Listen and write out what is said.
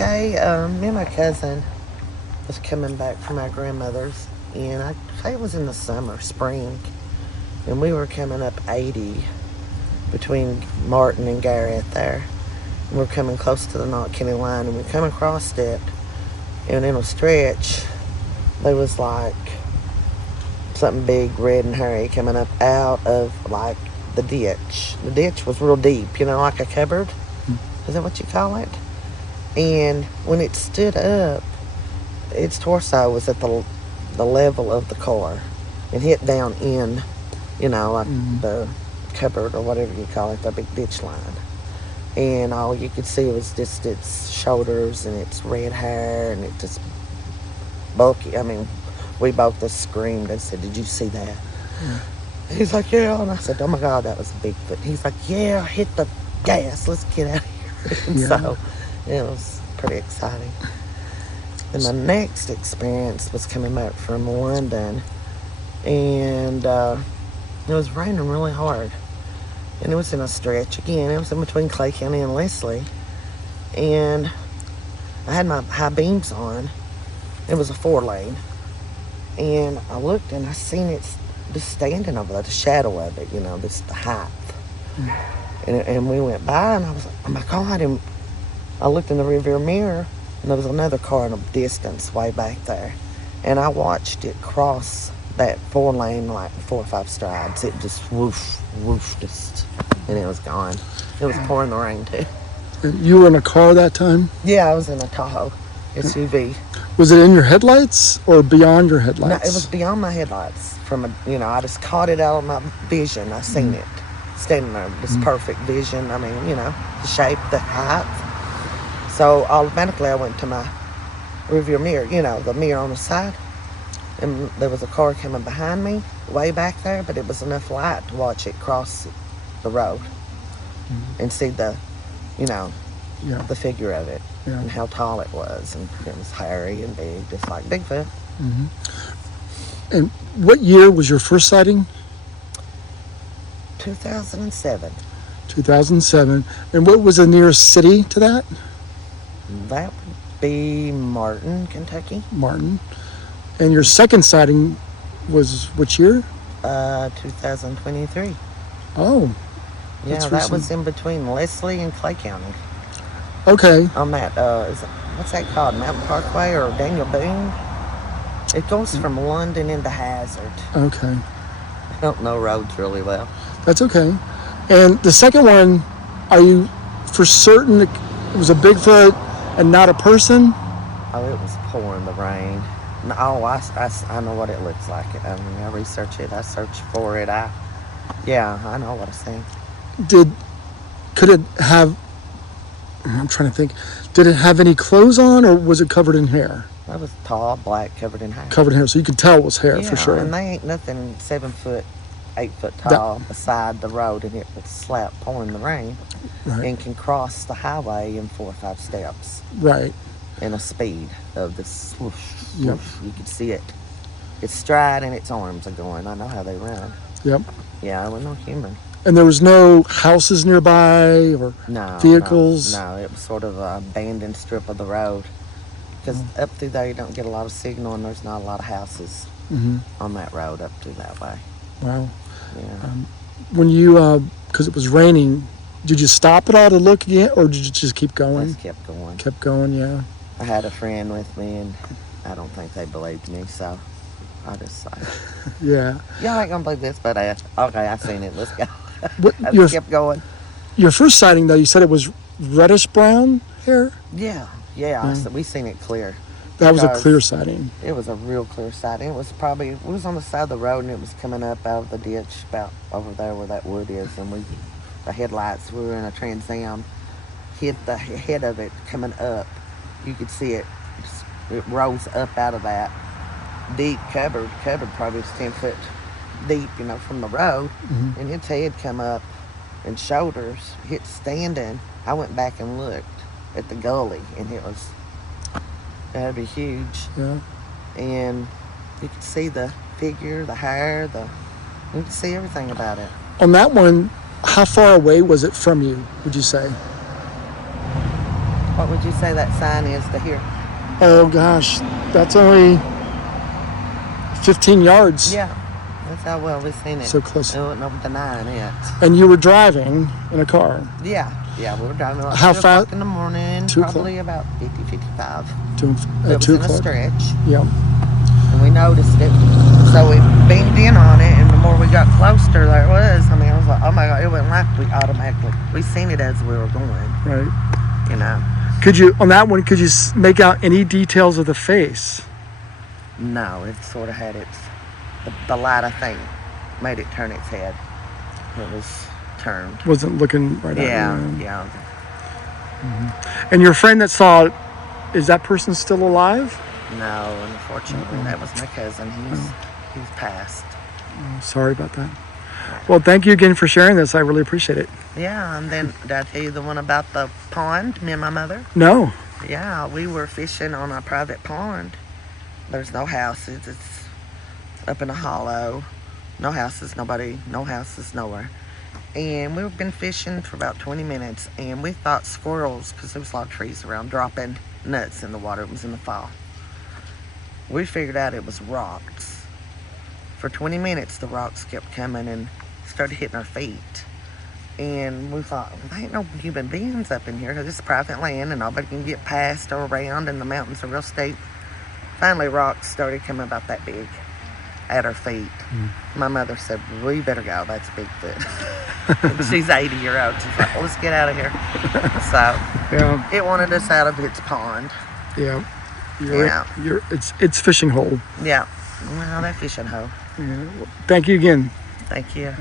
okay. Me and my cousin was coming back from my grandmother's, and I think it was in the summer, spring, and we were coming up 80 between Martin and Garrett there. And we're coming close to the Knott County line, and we come across it, and in a stretch, there was like something big, red and hairy coming up out of like the ditch. The ditch was real deep, like a cupboard. Is that what you call it? And when it stood up, its torso was at the level of the car and hit down in, like the cupboard or whatever you call it, the big ditch line. And all you could see was just its shoulders and its red hair and it just bulky. I mean, we both just screamed and said, "Did you see that?" He's like, "Yeah." And I said, "Oh my God, that was a Bigfoot." He's like, "Yeah, hit the gas. Let's get out of here." And so it was pretty exciting. And my next experience was coming back from London, and it was raining really hard. And it was in a stretch again. It was in between Clay County and Leslie. And I had my high beams on. It was a 4-lane. And I looked and I seen it just standing over there, the shadow of it, this the height. And we went by and I was like, "Oh my God." And I looked in the rearview mirror and there was another car in the distance way back there. And I watched it cross that 4-lane like 4 or 5 strides. It just whoosh, whoosh, and it was gone. It was pouring the rain too. And you were in a car that time? Yeah, I was in a Tahoe SUV. Was it in your headlights or beyond your headlights? No, it was beyond my headlights. I just caught it out of my vision. I seen it standing there, this perfect vision. I mean, the shape, the height. So automatically I went to my rearview mirror, the mirror on the side. And there was a car coming behind me, way back there, but it was enough light to watch it cross the road and see the figure of it and how tall it was. And it was hairy and big, just like Bigfoot. And what year was your first sighting? 2007. 2007. And what was the nearest city to that? That would be Martin, Kentucky. Martin. And your second sighting was which year? 2023. Oh. Yeah, that was in between Leslie and Clay County. Okay. On that, what's that called? Mountain Parkway or Daniel Boone? It goes from London into Hazard. Okay. I don't know roads really well. That's okay. And the second one, are you for certain it was a Bigfoot and not a person? Oh, it was pouring the rain. Oh, I know what it looks like. I mean, I research it. I search for it. I know what I see. Could it have, I'm trying to think, did it have any clothes on or was it covered in hair? It was tall, black, covered in hair. Covered in hair, so you could tell it was hair for sure. And they ain't nothing 7 foot, 8 foot tall beside the road, and it would slap pouring the rain and can cross the highway in 4 or 5 steps. Right. In a speed of this swoosh, swoosh. You could see it. Its stride and its arms are going. I know how they run. Yep. Yeah, I was no human. And there was no houses nearby or vehicles? No, it was sort of an abandoned strip of the road. Because up through there you don't get a lot of signal and there's not a lot of houses on that road up through that way. Wow. Yeah. When you, because it was raining, did you stop at all to look again or did you just keep going? Just kept going. Kept going, yeah. I had a friend with me and I don't think they believed me, so I just like, yeah. Y'all ain't gonna believe this, but okay, I seen it, let's go. I just kept going. Your first sighting, though, you said it was reddish brown hair? Yeah. We seen it clear. That was a clear sighting. It was a real clear sighting. We was on the side of the road and it was coming up out of the ditch about over there where that wood is, and the headlights, we were in a Trans Am, hit the head of it coming up. You could see it rose up out of that deep cupboard probably was 10 foot deep, from the road, and its head come up and shoulders hit standing. I went back and looked at the gully and that'd be huge. Yeah. And you could see the figure, the hair, you could see everything about it. On that one, how far away was it from you, would you say? What would you say that sign is to here? Oh gosh, that's only 15 yards. Yeah, that's how well we seen it. So close. I wouldn't over denying it. And you were driving in a car. Yeah, we were driving about How 2 fast? o'clock in the morning, 2 o'clock? probably about 50, 55. To, It was 2 in a o'clock. stretch, Yeah. and we noticed it. So we beamed in on it, and the more we got closer, there it was. I mean, I was like, oh my God, it wasn't like we seen it as we were going, Right. you know. Could you, on that one, could you make out any details of the face? No, it sort of had the light, I think, made it turn its head. It was turned. Wasn't looking right at you. Yeah. And your friend that saw it, is that person still alive? No, unfortunately, that was my cousin. He's passed. Oh, sorry about that. Well, thank you again for sharing this. I really appreciate it. Yeah, and then did I tell you the one about the pond, me and my mother? No. Yeah, we were fishing on a private pond. There's no houses. It's up in a hollow. No houses, no houses, nowhere. And we've been fishing for about 20 minutes, and we thought squirrels, because there was a lot of trees around, dropping nuts in the water. It was in the fall. We figured out it was rocks. For 20 minutes, the rocks kept coming and started hitting our feet. And we thought, well, there ain't no human beings up in here because it's private land and nobody can get past or around, and the mountains are real steep. Finally, rocks started coming about that big at our feet. My mother said, we better go. That's Bigfoot. She's 80-year-old. She's like, well, let's get out of here. So it wanted us out of its pond. Yeah. It's fishing hole. Yeah. Well, that fishing hole. Yeah. Well, thank you again. Thank you.